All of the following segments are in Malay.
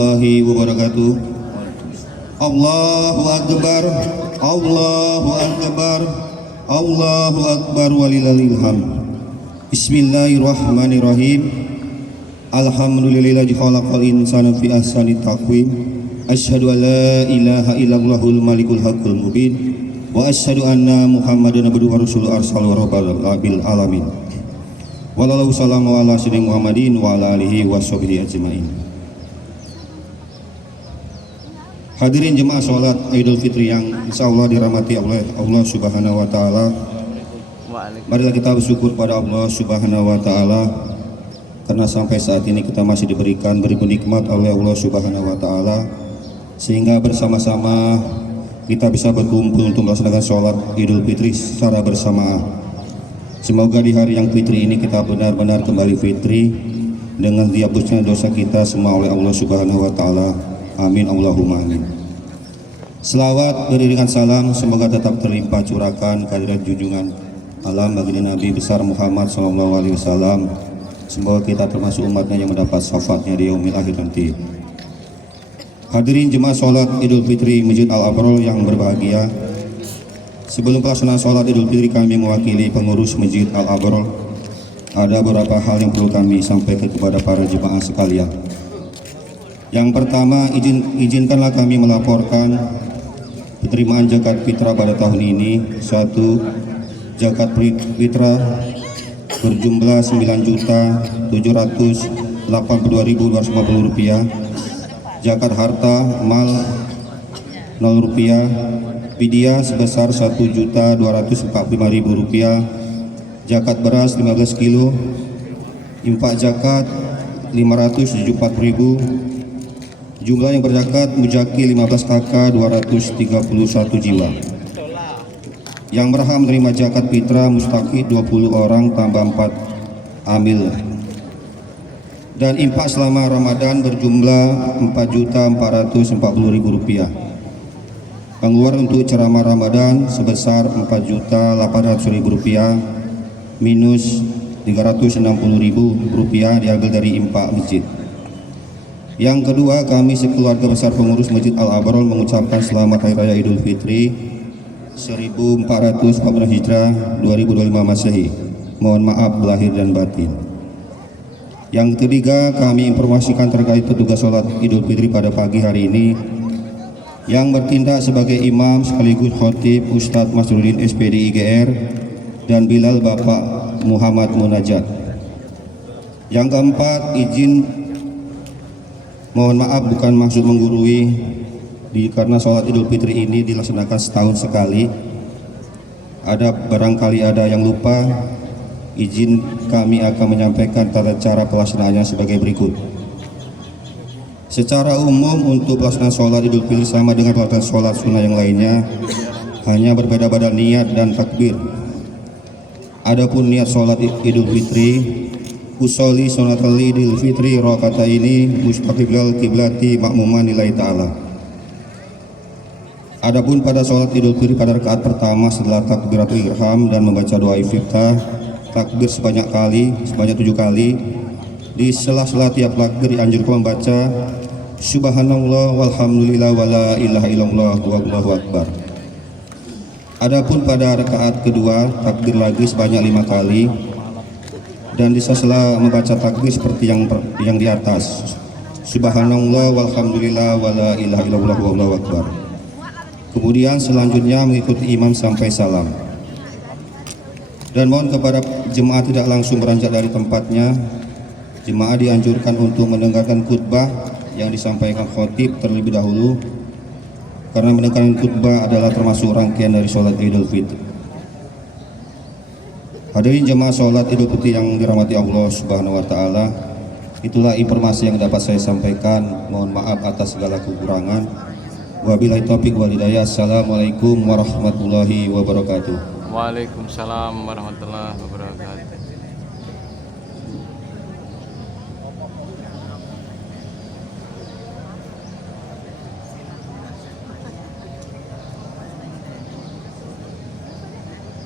warahmatullahi wabarakatuh. Allahu akbar, Allahu akbar, Allahu akbar walillahil hamd. Bismillahirrahmanirrahim. Alhamdulillahi khalaqal insana fi ahsani taqwim. Asyhadu an la ilaha illallahul malikul haqqul mubin wa asyhadu anna Muhammadan abduhu wa rasuluhu arsalahu rabbil alamin. Wallahu salamu ala sayyidina Muhammadin wa ala alihi wa sahbihi ajmain. Hadirin jemaah salat Idul Fitri yang insyaallah dirahmati oleh Allah Subhanahu wa taala. Marilah kita bersyukur pada Allah Subhanahu wa taala karena sampai saat ini kita masih diberikan beribu nikmat oleh Allah Subhanahu wa taala sehingga bersama-sama kita bisa berkumpul untuk melaksanakan sholat Idul Fitri secara bersamaan. Semoga di hari yang fitri ini kita benar-benar kembali fitri dengan dihapusnya dosa kita semua oleh Allah Subhanahu wa taala. Amin Allahumma amin. Selawat beriringan salam semoga tetap terlimpah curahkan kehadirat junjungan alam baginda Nabi besar Muhammad sallallahu alaihi wasallam. Semoga kita termasuk umatnya yang mendapat syafaatnya di yaumil akhir nanti. Hadirin jemaah sholat Idul Fitri Masjid Al-Abrol yang berbahagia. Sebelum pelaksanaan sholat Idul Fitri kami mewakili pengurus Masjid Al-Abrol. Ada beberapa hal yang perlu kami sampaikan kepada para jemaah sekalian. Yang pertama, izinkanlah kami melaporkan penerimaan zakat fitrah pada tahun ini. 1. Zakat fitrah berjumlah Rp9.782.250. Zakat harta mal Rp0. Fidyah sebesar Rp1.245.000, zakat beras 15 kilo, infak zakat 574.000, jumlah yang berzakat mujaki 15 kakak 231 jiwa. Yang berhak menerima zakat fitrah mustaqi 20 orang tambah 4 amil. Dan infak selama Ramadan berjumlah Rp4.440.000. Pengeluaran untuk ceramah Ramadan sebesar Rp4.800.000 minus Rp360.000 diambil dari infak masjid. Yang kedua, kami sekeluarga besar pengurus Masjid Al-Abrol mengucapkan selamat Hari Raya Idul Fitri 1440 Hijrah 2025 Masehi. Mohon maaf lahir dan batin. Yang ketiga, kami informasikan terkait petugas sholat Idul Fitri pada pagi hari ini yang bertindak sebagai imam sekaligus khotib Ustadz Masrudin SPD IGR dan Bilal Bapak Muhammad Munajat. Yang keempat, mohon maaf bukan maksud menggurui karena sholat Idul Fitri ini dilaksanakan setahun sekali. Barangkali ada yang lupa, izin kami akan menyampaikan tata cara pelaksanaannya sebagai berikut. Secara umum untuk pelaksanaan sholat Idul Fitri sama dengan pelaksanaan sholat sunnah yang lainnya, hanya berbeda-beda niat dan takbir. Adapun niat sholat Idul Fitri, usolli sholatal Idul Fitri rakaata ini mustaqbilal kiblati makmuman lillahi ta'ala. Adapun pada sholat Idul Fitri pada rakaat pertama setelah takbiratul ihram dan membaca doa iftitah, takbir sebanyak 7 kali. Di sela-sela tiap takbir dianjurkan membaca Subhanallah walhamdulillah wala ilaha illallah wallahu akbar. Adapun pada rakaat kedua takbir lagi sebanyak 5 kali dan di sela-sela membaca takbir seperti yang di atas. Subhanallah walhamdulillah wala ilaha illallah wallahu akbar. Kemudian selanjutnya mengikuti imam sampai salam. Dan mohon kepada jemaah tidak langsung beranjak dari tempatnya. Jemaah dianjurkan untuk mendengarkan khutbah yang disampaikan khotib terlebih dahulu karena mendengarkan khutbah adalah termasuk rangkaian dari sholat Idul Fitri. Hadirin jemaah sholat Idul Fitri yang dirahmati Allah Subhanahu wa taala, itulah informasi yang dapat saya sampaikan. Mohon maaf atas segala kekurangan. Wabillahi taufiq wal hidayah. Assalamualaikum warahmatullahi wabarakatuh. Waalaikumsalam warahmatullahi wabarakatuh.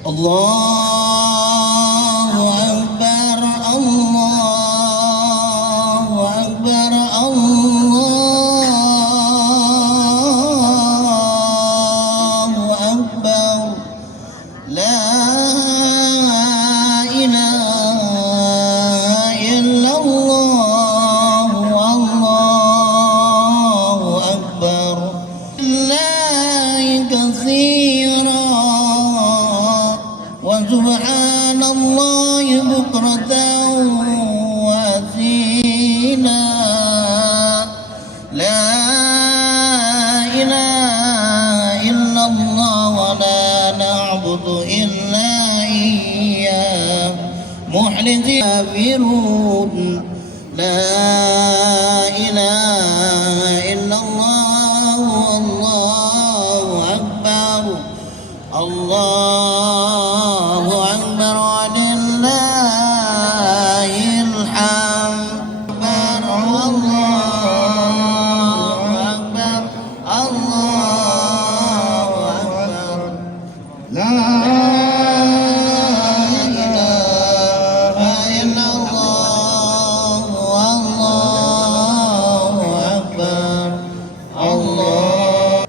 Allahu Akbar, Allahu Akbar, Allahu كثيرا وسبحان الله بكرة وأصيلا لا إله إلا الله ولا نعبد إلا إياه مخلصين كافرون لا إله إلا الله والله أكبر الله أكبر ولله الحمد الله أكبر الله أكبر لا إله إلا الله والله أكبر الله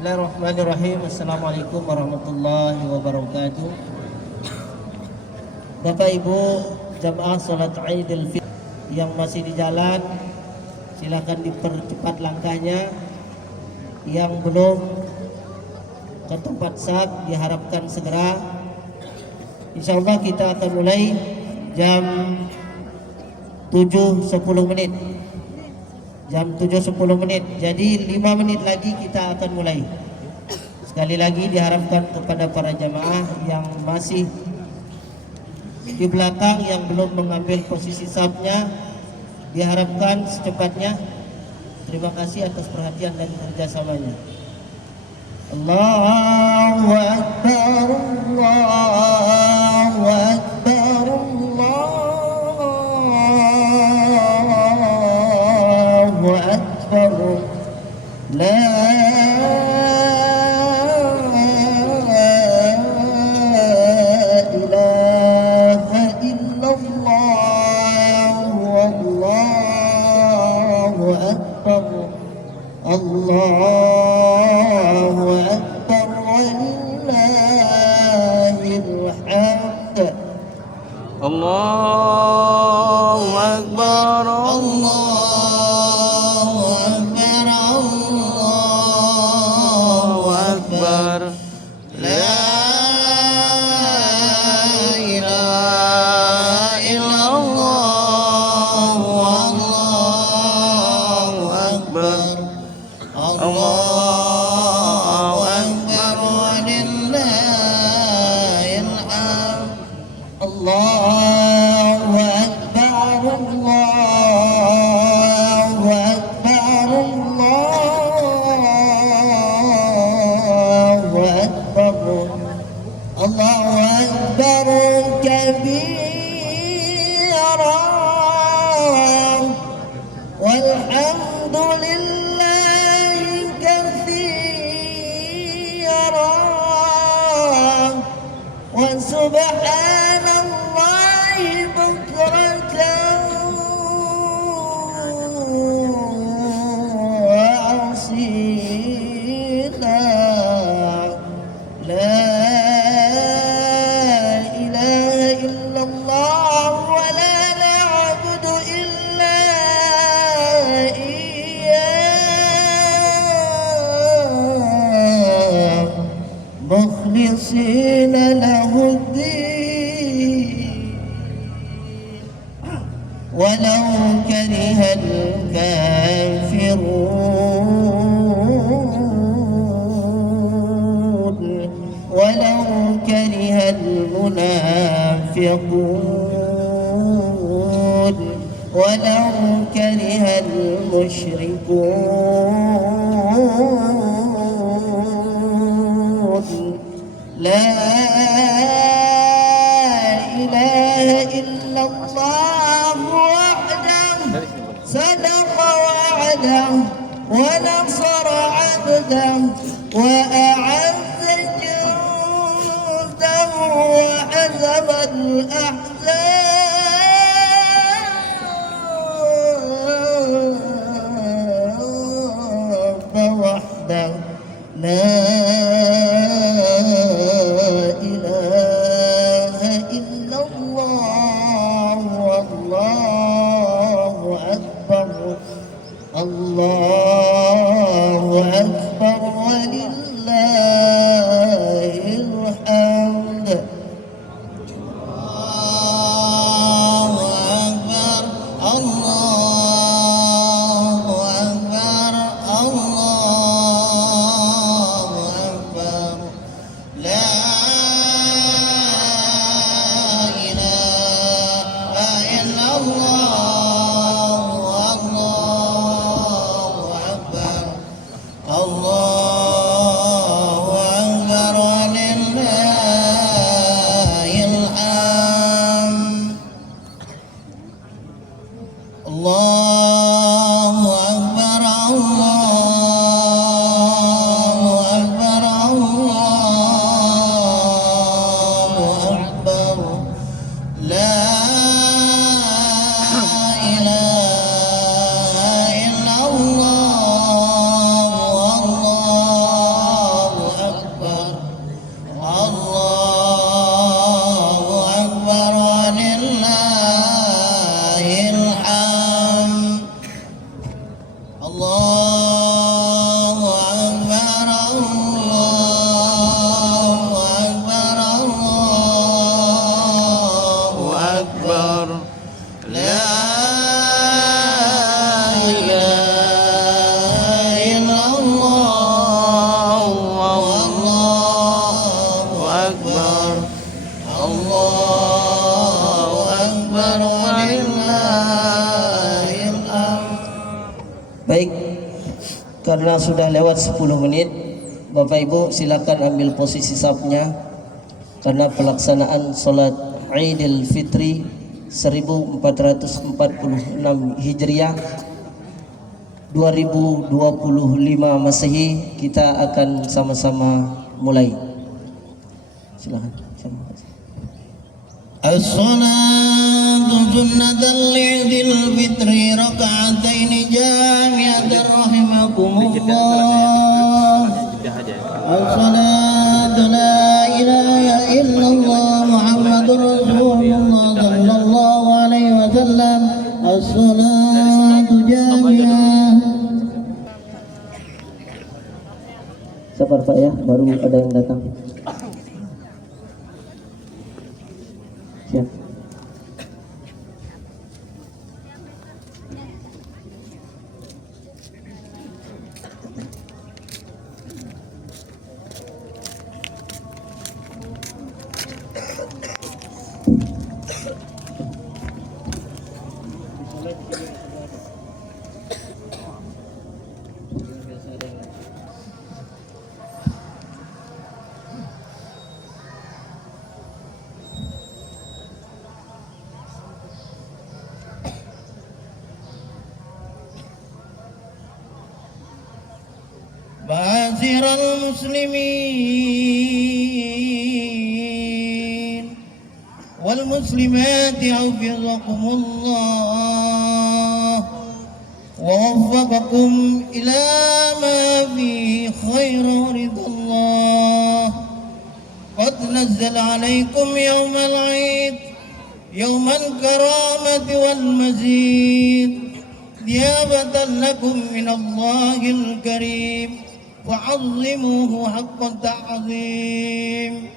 Bismillahirrahmanirrahim. Assalamualaikum warahmatullahi wabarakatuh. Bapak Ibu jamaah sholat Idul Fitri yang masih di jalan, silakan dipercepat langkahnya. Yang belum ke tempat sak diharapkan segera. Insya Allah kita akan mulai jam 7.10 menit. Jam 7.10 menit. Jadi 5 menit lagi kita akan mulai. Sekali lagi diharapkan kepada para jamaah yang masih di belakang yang belum mengambil posisi safnya, diharapkan secepatnya. Terima kasih atas perhatian dan kerjasamanya. Allahu Akbar, Allahu Akbar, Allahu Akbar. La ilaha illallah, wallahu akbar, Allahu akbar, walillahil hamd. Allahu Akbar. Allahu Akbar, Allahu Akbar. La ilaha illallah, wallahu akbar. Allahu akbar, walillahil hamd. Allahu akbar, Allahu akbar, Allahu akbar. Allahu akbar kabira walhamdulillahi katsira wa subhanallahi bukratan wa asila. La ilaha illallah wa la na'budu illa iyyah mukhlisina lahuddin walau karihal kafirun walau karihal munafiqun walau karihal musyrikun. La ilaha illallah wahdahu sadaqa wa'adahu wa nasara 'abdahu wa a'azza jundahu wa hazama al-ahzab wahdahu. La ilaha illallah wallahu akbar. Allah karena sudah lewat 10 menit, Bapak Ibu silakan ambil posisi safnya karena pelaksanaan sholat Idul Fitri 1446 Hijriah 2025 Masehi kita akan sama-sama mulai. Silakan. As-salatu sunnatan li'idil fitri raka'ataini jami'atan rahimakumullah. As-salatu la ilaha illallah Muhammadur Rasulullah sallallahu alaihi wasallam. As-salatu jami'ah. Sabar Pak ya, baru ada yang datang. Siap. معاشر المسلمين والمسلمات حفظكم الله ووفقكم إلى ما فيه خير ورضا الله. قد نزل عليكم يوم العيد يوم الكرامة والمزيد ضيافة لكم من الله الكريم وعظموه حق التعظيم.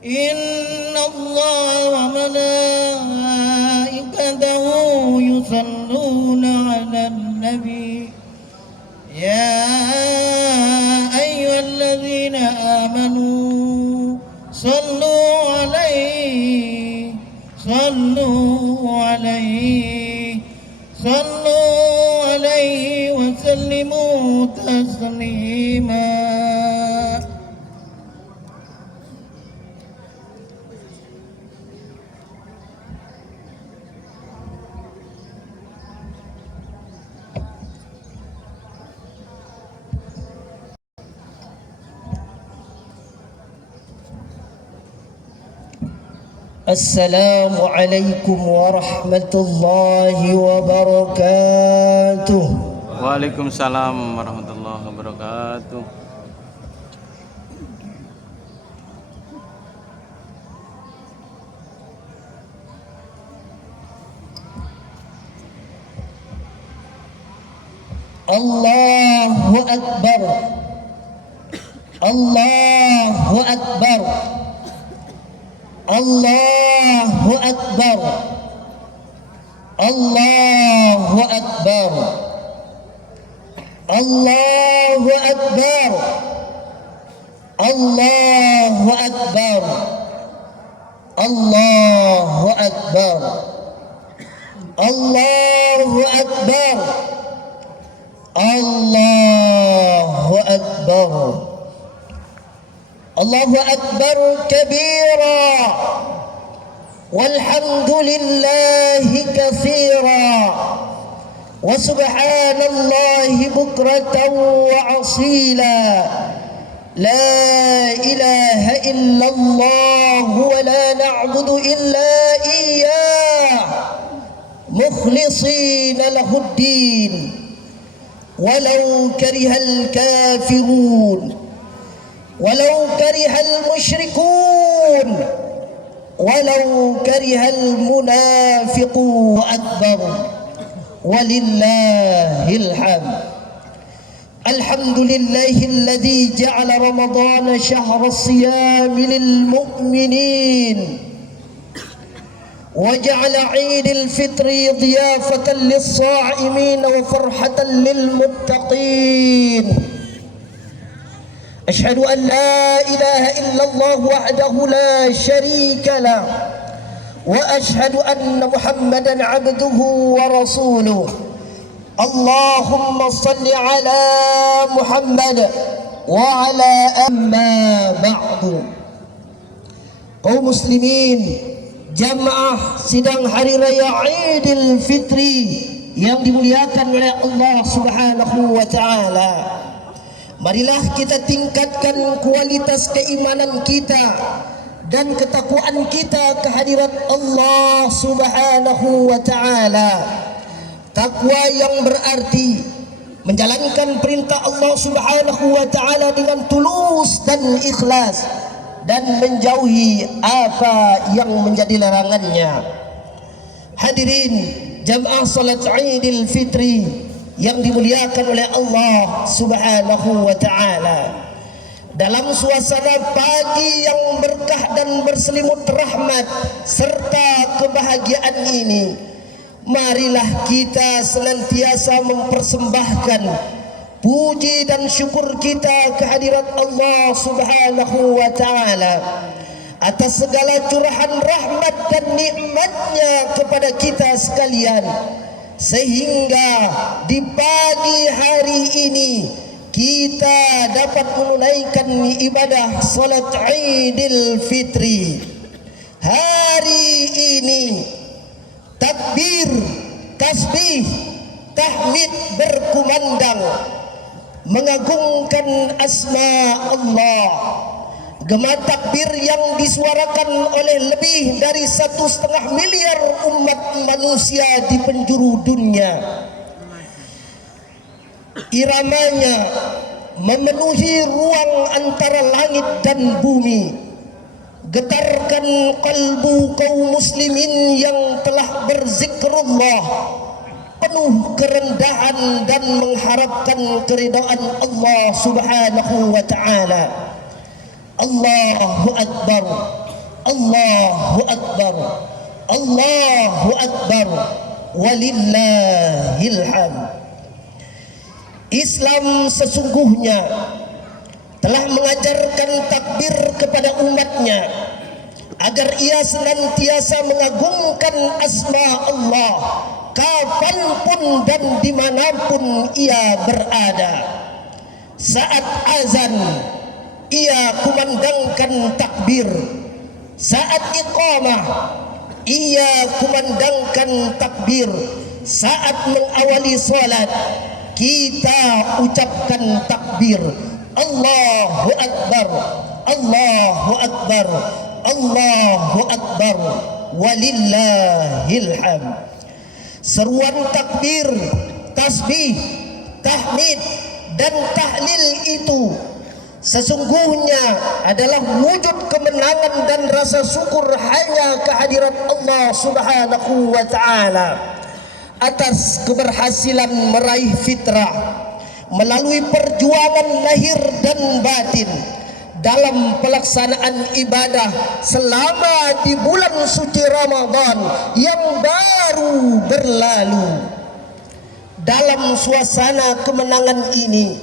إن الله وملائكته يصلون على النبي يا أيها الذين آمنوا صلوا عليه وسلموا تسليما. السلام عليكم ورحمة الله وبركاته. Waalaikumsalam warahmatullahi wabarakatuh. Allahu Akbar. Allahu Akbar. Allahu Akbar. Allahu Akbar. Allahu Akbar. Allahu Akbar. Allahu Akbar. Allahu Akbar. Allahu Akbar. Allahu Akbar kabira walhamdulillahi katsira wa subhanallahi bukratan wa asila. La ilaha illallah wa la na'budu illa iyyah mukhlisina lahuddin walau karihal kafirun walau karihal musyrikun walau karihal munafiqun. Akbar walillahil hamd. Alhamdulillahi alladhi ja'ala Ramadana syahra siyami lil mu'minin wa ja'ala 'Idul Fitri dhiyafatan lis sha'imin wa farhatan lil muttaqin. Asyhadu an la ilaha illallah wahdahu la syarika lah wa asyhadu anna Muhammadan 'abduhu wa rasuluh. Allahumma salli ala Muhammad wa ala amma ba'du. Kaum muslimin, jamaah sidang hari raya Idul Fitri yang dimuliakan oleh Allah Subhanahu wa taala. Marilah kita tingkatkan kualitas keimanan kita dan ketakwaan kita kehadirat Allah Subhanahu wa taala. Takwa yang berarti menjalankan perintah Allah Subhanahu wa taala dengan tulus dan ikhlas dan menjauhi apa yang menjadi larangannya. Hadirin jamaah salat Idul Fitri yang dimuliakan oleh Allah Subhanahu wa taala. Dalam suasana pagi yang berkah dan berselimut rahmat serta kebahagiaan ini, marilah kita senantiasa mempersembahkan puji dan syukur kita kehadirat Allah Subhanahu wa taala atas segala curahan rahmat dan nikmatnya kepada kita sekalian, sehingga di pagi hari ini kita dapat menunaikan ibadah salat Idul Fitri. Hari ini takbir, tasbih, tahmid berkumandang mengagungkan asma Allah. Gema takbir yang disuarakan oleh lebih dari 1,5 miliar umat manusia di penjuru dunia. Iramanya memenuhi ruang antara langit dan bumi. Getarkan kalbu kaum muslimin yang telah berzikrullah, penuh kerendahan dan mengharapkan keridhaan Allah Subhanahu wa taala. Allahu akbar, Allahu akbar, Allahu akbar, walillahil hamd. Islam sesungguhnya telah mengajarkan takbir kepada umatnya agar ia senantiasa mengagungkan asma Allah kapanpun dan dimanapun ia berada. Saat azan ia kumandangkan takbir, saat iqamah ia kumandangkan takbir, saat mengawali salat kita ucapkan takbir. Allahu akbar, Allahu akbar, Allahu akbar, walillahil hamd. Seruan takbir, tasbih, tahmid dan tahlil itu sesungguhnya adalah wujud kemenangan dan rasa syukur hanya kehadirat Allah Subhanahu wa taala atas keberhasilan meraih fitrah melalui perjuangan lahir dan batin dalam pelaksanaan ibadah selama di bulan suci Ramadan yang baru berlalu. Dalam suasana kemenangan ini,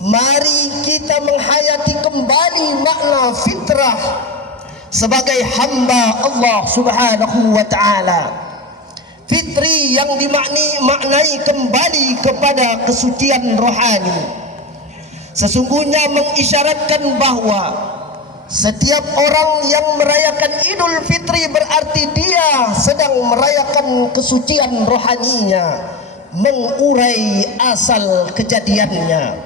mari kita menghayati kembali makna fitrah sebagai hamba Allah Subhanahu wa taala. Fitri yang dimaknai kembali kepada kesucian rohani, sesungguhnya mengisyaratkan bahwa setiap orang yang merayakan Idul Fitri berarti dia sedang merayakan kesucian rohaninya, mengurai asal kejadiannya.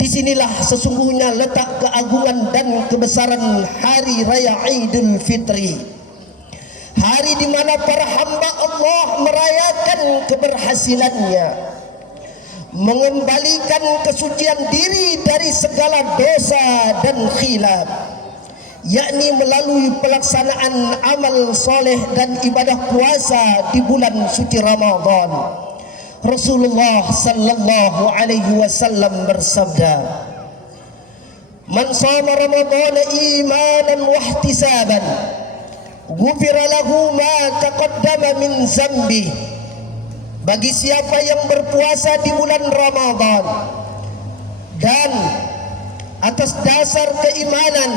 Disinilah sesungguhnya letak keagungan dan kebesaran hari raya Idul Fitri. Hari di mana para hamba Allah merayakan keberhasilannya, mengembalikan kesucian diri dari segala dosa dan khilaf, yakni melalui pelaksanaan amal soleh dan ibadah puasa di bulan suci Ramadan. Rasulullah sallallahu alaihi wasallam bersabda, "Man shama Ramadan imanan wa ihtisaban, ghufira lahu ma taqaddama min zambi." Bagi siapa yang berpuasa di bulan Ramadan dan atas dasar keimanan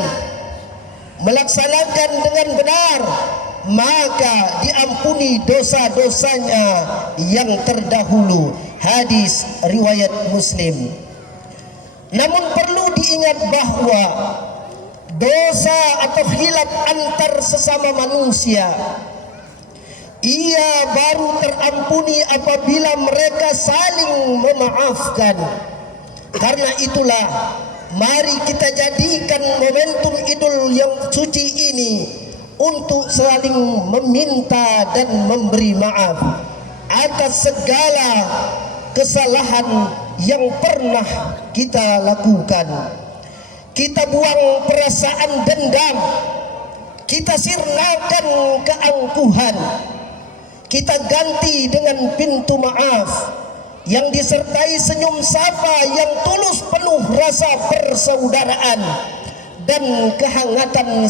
melaksanakan dengan benar maka diampuni dosa-dosanya yang terdahulu. Hadis riwayat Muslim. Namun perlu diingat bahwa dosa atau khilaf antar sesama manusia ia baru terampuni apabila mereka saling memaafkan. Karena itulah mari kita jadikan momentum Idul yang suci ini untuk saling meminta dan memberi maaf atas segala kesalahan yang pernah kita lakukan. Kita buang perasaan dendam, kita sirnakan keangkuhan, kita ganti dengan pintu maaf yang disertai senyum sapa yang tulus penuh rasa persaudaraan dan kehangatan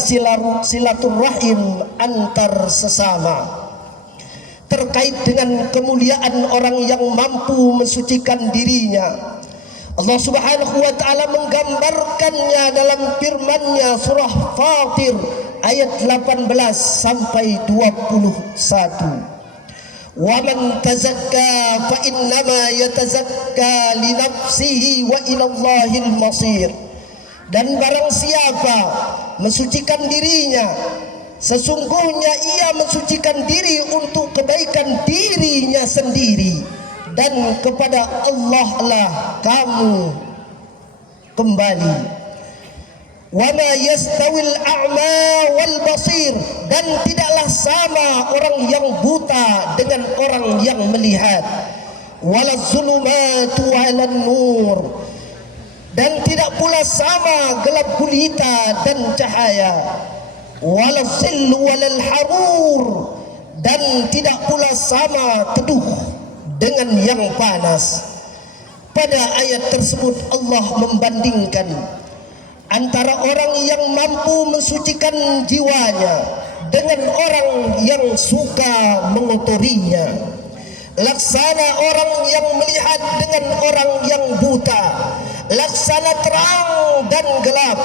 silaturahim antar sesama. Terkait dengan kemuliaan orang yang mampu mensucikan dirinya, Allah Subhanahu wa taala menggambarkannya dalam firman-Nya surah Fatir ayat 18 sampai 21. Wa man tazakka fa innama yatazakka li nafsihi wa ila Allahil masir. Dan barang siapa mensucikan dirinya, sesungguhnya ia mensucikan diri untuk kebaikan dirinya sendiri, dan kepada Allah lah kamu kembali. Wa ma yastawil a'ma wal basir, dan tidaklah sama orang yang buta dengan orang yang melihat. Wala zulumatu walan nur, dan tidak pula sama gelap gulita dan cahaya. Wala zillu walal harur, dan tidak pula sama teduh dengan yang panas. Pada ayat tersebut Allah membandingkan antara orang yang mampu mensucikan jiwanya dengan orang yang suka mengotorinya. Laksana orang yang melihat dengan orang yang buta, laksana terang dan gelap,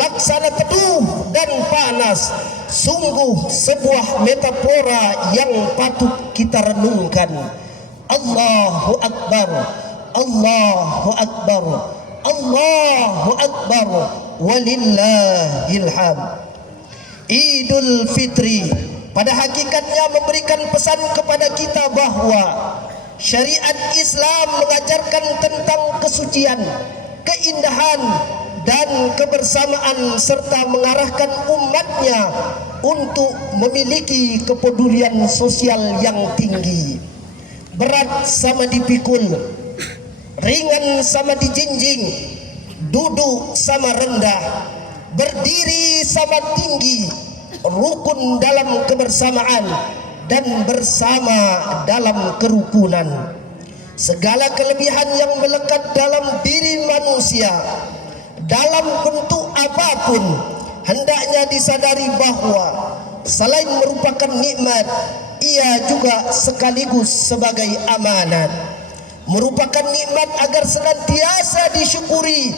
laksana teduh dan panas. Sungguh sebuah metafora yang patut kita renungkan. Allahu Akbar, Allahu Akbar, Allahu Akbar, walillahil hamd. Idul Fitri pada hakikatnya memberikan pesan kepada kita bahwa syariat Islam mengajarkan tentang kesucian, keindahan dan kebersamaan, serta mengarahkan umatnya untuk memiliki kepedulian sosial yang tinggi. Berat sama dipikul, ringan sama dijinjing, duduk sama rendah, berdiri sama tinggi, rukun dalam kebersamaan dan bersama dalam kerukunan. Segala kelebihan yang melekat dalam diri manusia dalam bentuk apapun hendaknya disadari bahwa selain merupakan nikmat, ia juga sekaligus sebagai amanat. Merupakan nikmat agar senantiasa disyukuri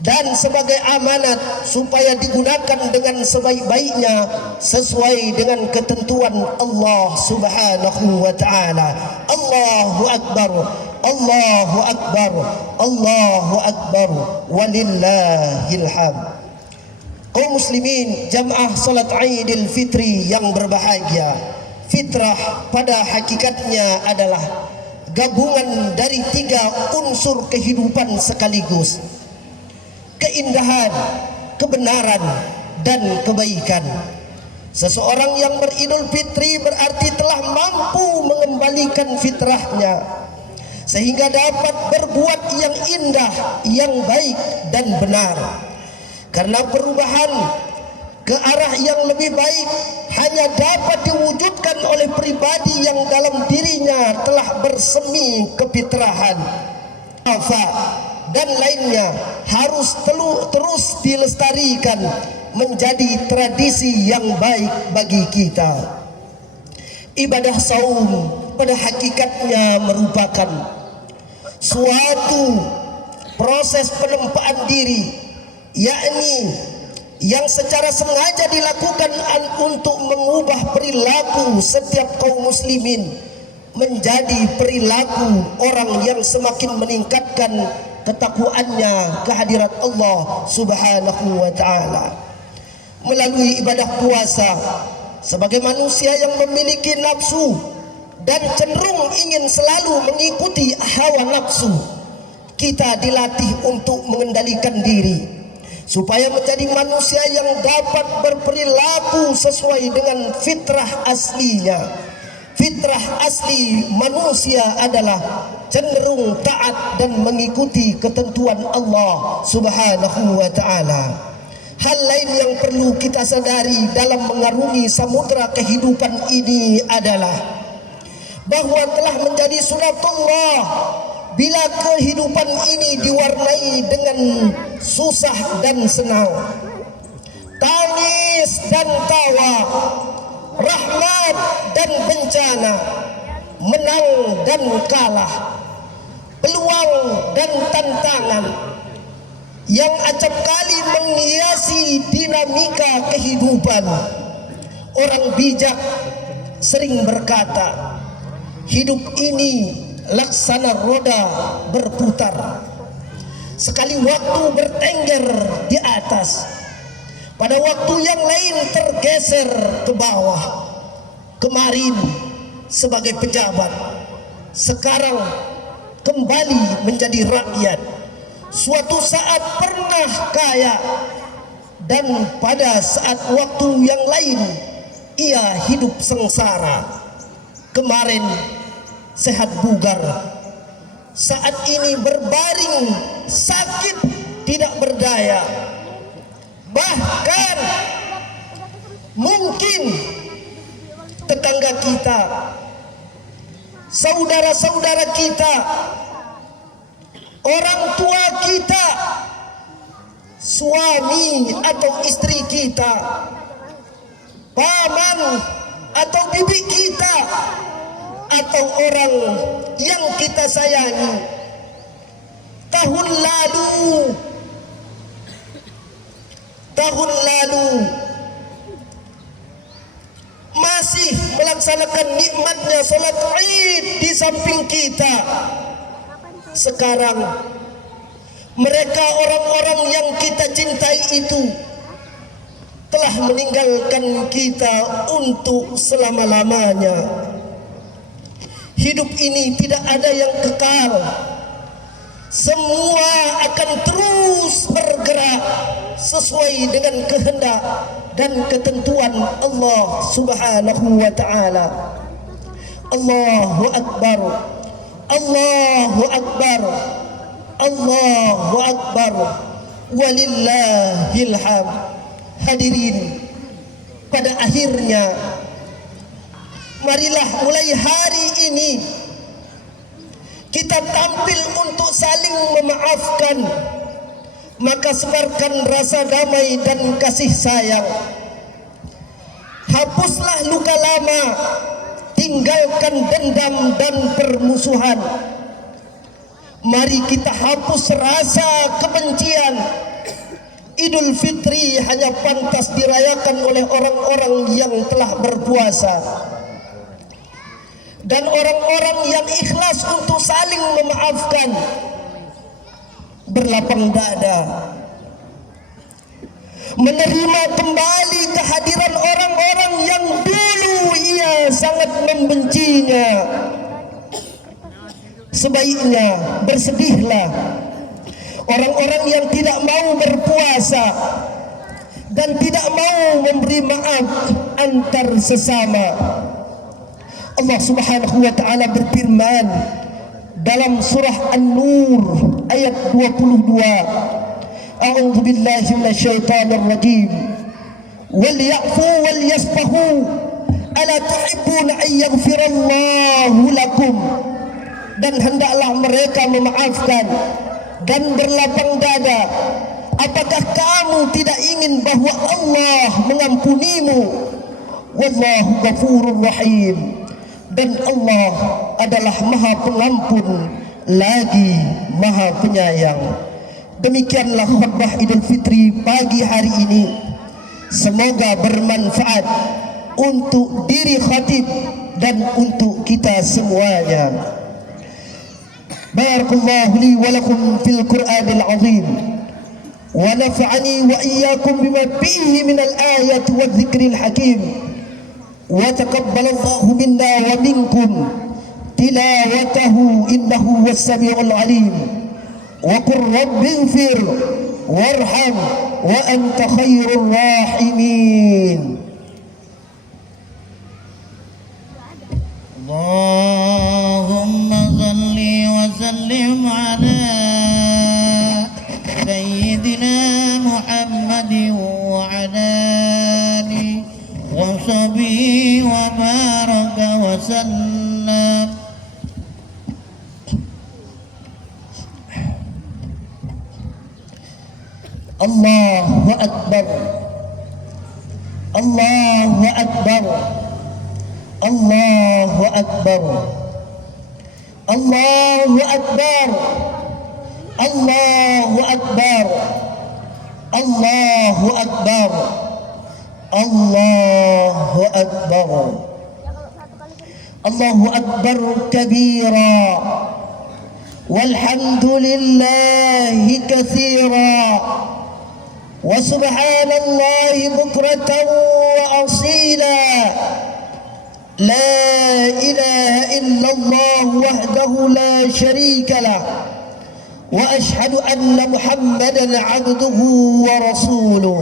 dan sebagai amanat supaya digunakan dengan sebaik-baiknya sesuai dengan ketentuan Allah Subhanahu wa taala. Allahu Akbar, Allahu Akbar, Allahu Akbar, walillahil hamd. Kaum muslimin jamaah salat Idul Fitri yang berbahagia, fitrah pada hakikatnya adalah gabungan dari 3 unsur kehidupan sekaligus: keindahan, kebenaran, dan kebaikan. Seseorang yang beridul fitri berarti telah mampu mengembalikan fitrahnya sehingga dapat berbuat yang indah, yang baik dan benar. Karena perubahan ke arah yang lebih baik hanya dapat diwujudkan oleh pribadi yang dalam dirinya telah bersemi kefitrahan. Dan lainnya harus terus dilestarikan menjadi tradisi yang baik bagi kita. Ibadah saum pada hakikatnya merupakan suatu proses penempaan diri, yakni yang secara sengaja dilakukan untuk mengubah perilaku setiap kaum muslimin menjadi perilaku orang yang semakin meningkatkan ketakwaannya kehadirat Allah Subhanahu wa taala. Melalui ibadah puasa, sebagai manusia yang memiliki nafsu dan cenderung ingin selalu mengikuti hawa nafsu, kita dilatih untuk mengendalikan diri supaya menjadi manusia yang dapat berperilaku sesuai dengan fitrah aslinya. Fitrah asli manusia adalah cenderung taat dan mengikuti ketentuan Allah Subhanahu wa taala. Hal lain yang perlu kita sadari dalam mengarungi samudra kehidupan ini adalah bahwa telah menjadi sunatullah bila kehidupan ini diwarnai dengan susah dan senang, tangis dan tawa, rahmat dan bencana, menang dan kalah, peluang dan tantangan yang acap kali menghiasi dinamika kehidupan. Orang bijak sering berkata, hidup ini laksana roda berputar, sekali waktu bertengger di atas, pada waktu yang lain tergeser ke bawah. Kemarin sebagai pejabat, sekarang kembali menjadi rakyat. Suatu saat pernah kaya, dan pada saat waktu yang lain ia hidup sengsara. Kemarin sehat bugar, saat ini berbaring sakit tidak berdaya. Bahkan mungkin tetangga kita, saudara-saudara kita, orang tua kita, suami atau istri kita, paman atau bibi kita, atau orang yang kita sayangi tahun lalu masih melaksanakan nikmatnya salat Id di samping kita. Sekarang mereka, orang-orang yang kita cintai itu, telah meninggalkan kita untuk selama-lamanya. Hidup ini tidak ada yang kekal. Semua akan terus bergerak sesuai dengan kehendak dan ketentuan Allah Subhanahu wa taala. Allahu akbar. Allahu akbar. Allahu akbar. Walillahil hamd. Hadirin, pada akhirnya marilah mulai hari ini kita tampil untuk saling memaafkan. Maka sebarkan rasa damai dan kasih sayang. Hapuslah luka lama, tinggalkan dendam dan permusuhan. Mari kita hapus rasa kebencian. Idul Fitri hanya pantas dirayakan oleh orang-orang yang telah berpuasa dan orang-orang yang ikhlas untuk saling memaafkan, berlapang dada, menerima kembali kehadiran orang-orang yang dulu ia sangat membencinya. Sebaiknya bersedihlah orang-orang yang tidak mau berpuasa dan tidak mau memberi maaf antar sesama. Allah Subhanahu wa taala berfirman dalam surah An-Nur ayat 22, A'udzu billahi minasyaitonir rajim. Wal ya'fu wal yasfahu ala tuhibbuna an yaghfirallahu lakum. Dan hendaklah mereka memaafkan dan berlapang dada. Apakah kamu tidak ingin bahwa Allah mengampunimu? Wallahu ghafurur rahim. Dan Allah adalah Maha Pengampun lagi Maha Penyayang. Demikianlah khutbah Idul Fitri pagi hari ini. Semoga bermanfaat untuk diri khatib dan untuk kita semuanya. Barakallahu li wa lakum fil Qur'anil azim wa nafa'ani wa iyyakum bima fihi min al-ayati wadh-dhikril hakim wa taqabbalallahu minna wa minkum tilawatahu innahu was-sami'ul 'alim wa qur rabbighfir warham wa anta khairur rahimin. Allahumma salli wa sallim ala sayyidina Muhammadin wa ala alihi wa sahbihi wa baraka wa sallam. Allahu Akbar, Allahu Akbar, Allahu Akbar, Allahu Akbar, Allahu Akbar, Allahu Akbar, Allahu Akbar, Allahu Akbar kabira, walhamdulillahi katsira, wa subhanallahi bukratan wa asila. لا إله إلا الله وحده لا شريك له وأشهد أن محمدا عبده ورسوله.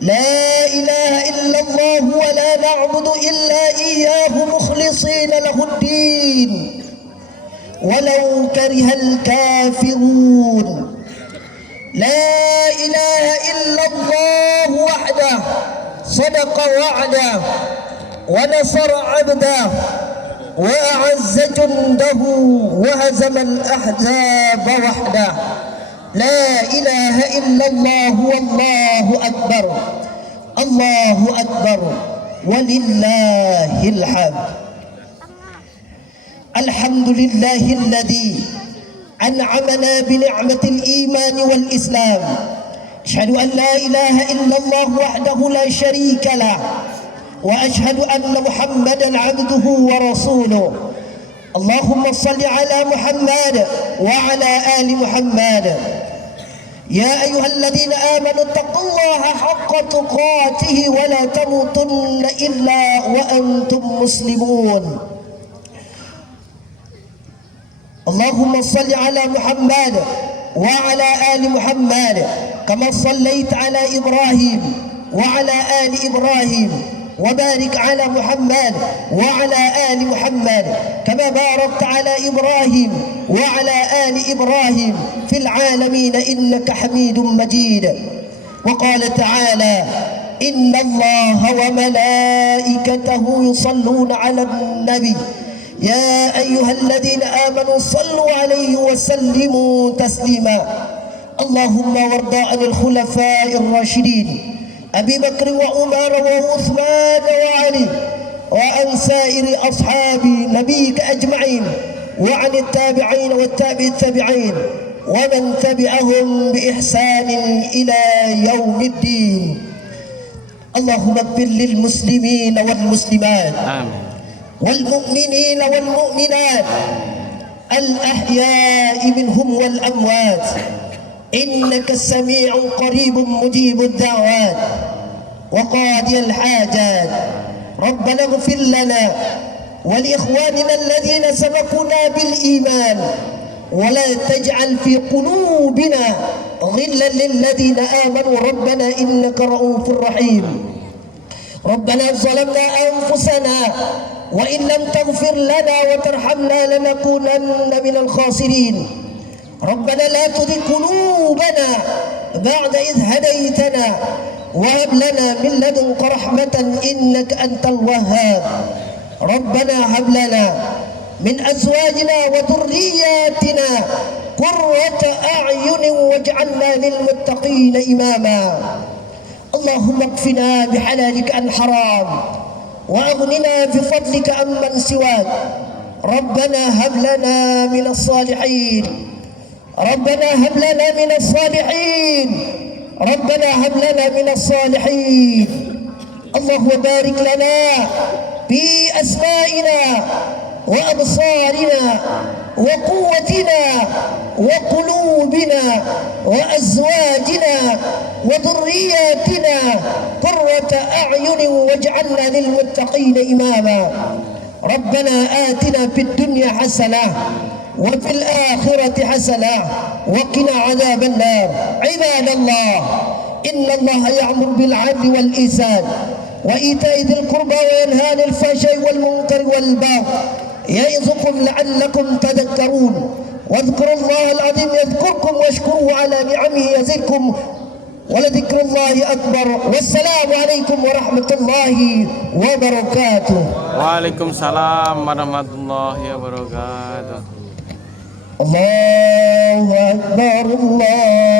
لا إله إلا الله ولا نعبد إلا إياه مخلصين له الدين ولو كره الكافرون. لا إله إلا الله وحده صدق وعده ونصر عبده وأعز جنده وهزم الأحزاب وحده. لا إله إلا الله والله أكبر، الله أكبر ولله الحمد. الحمد لله الذي أنعمنا بنعمة الإيمان والإسلام. أشهد أن لا إله إلا الله وحده لا شريك له وأشهد أن محمدا عبده ورسوله. اللهم صل على محمد وعلى آل محمد. يا أيها الذين آمنوا اتقوا الله حق تقاته ولا تموتن إلا وأنتم مسلمون. اللهم صل على محمد وعلى آل محمد كما صليت على إبراهيم وعلى آل إبراهيم وبارك على محمد وعلى آل محمد كما باركت على إبراهيم وعلى آل إبراهيم في العالمين إنك حميد مجيد. وقال تعالى: إن الله وملائكته يصلون على النبي يا أيها الذين آمنوا صلوا عليه وسلموا تسليما. اللهم وارض عن الخلفاء الراشدين أبي بكر وعمر وعثمان وعلي وعن سائر أصحاب نبيك أجمعين وعن التابعين والتابع التابعين ومن تبعهم بإحسان إلى يوم الدين. اللهم اغفر للمسلمين والمسلمات آمين. والمؤمنين والمؤمنات الأحياء منهم والأموات إنك السميع قريب مجيب الدعوات وقاضي الحاجات. ربنا اغفر لنا ولإخواننا الذين سبقونا بالإيمان ولا تجعل في قلوبنا غلا للذين آمنوا ربنا إنك رؤوف رحيم. ربنا ظلمنا أنفسنا وإن لم تغفر لنا وترحمنا لنكونن من الخاسرين. ربنا لا تزغ قلوبنا بعد إذ هديتنا وهب لنا من لدنك رحمة إنك أنت الوهاب. ربنا هب لنا من أزواجنا وذرياتنا قرة أعين واجعلنا للمتقين إماما. اللهم اكفنا بحلالك عن حرام وأغننا بفضلك عمن سواك. ربنا هب لنا من الصالحين، ربنا هب لنا من الصالحين، ربنا هب لنا من الصالحين. اللهم بارك لنا في أسمائنا وأبصارنا وقوتنا وقلوبنا وأزواجنا وذرياتنا قرة أعين واجعلنا للمتقين إماما. ربنا آتنا في الدنيا حسنة وفي الآخرة حسنة وقنا عذاب النار. عباد الله، إن الله يأمر بالعدل والإحسان وإيتاء ذي القربى وينهى عن الفحشاء والمنكر والبغي يعظكم لعلكم تذكرون. واذكروا الله العظيم يذكركم واشكروه على نعمه يزدكم ولذكر الله أكبر. والسلام عليكم ورحمة الله وبركاته. Waalaikumsalam warahmatullahi wabarakatuh. الله أكبر الله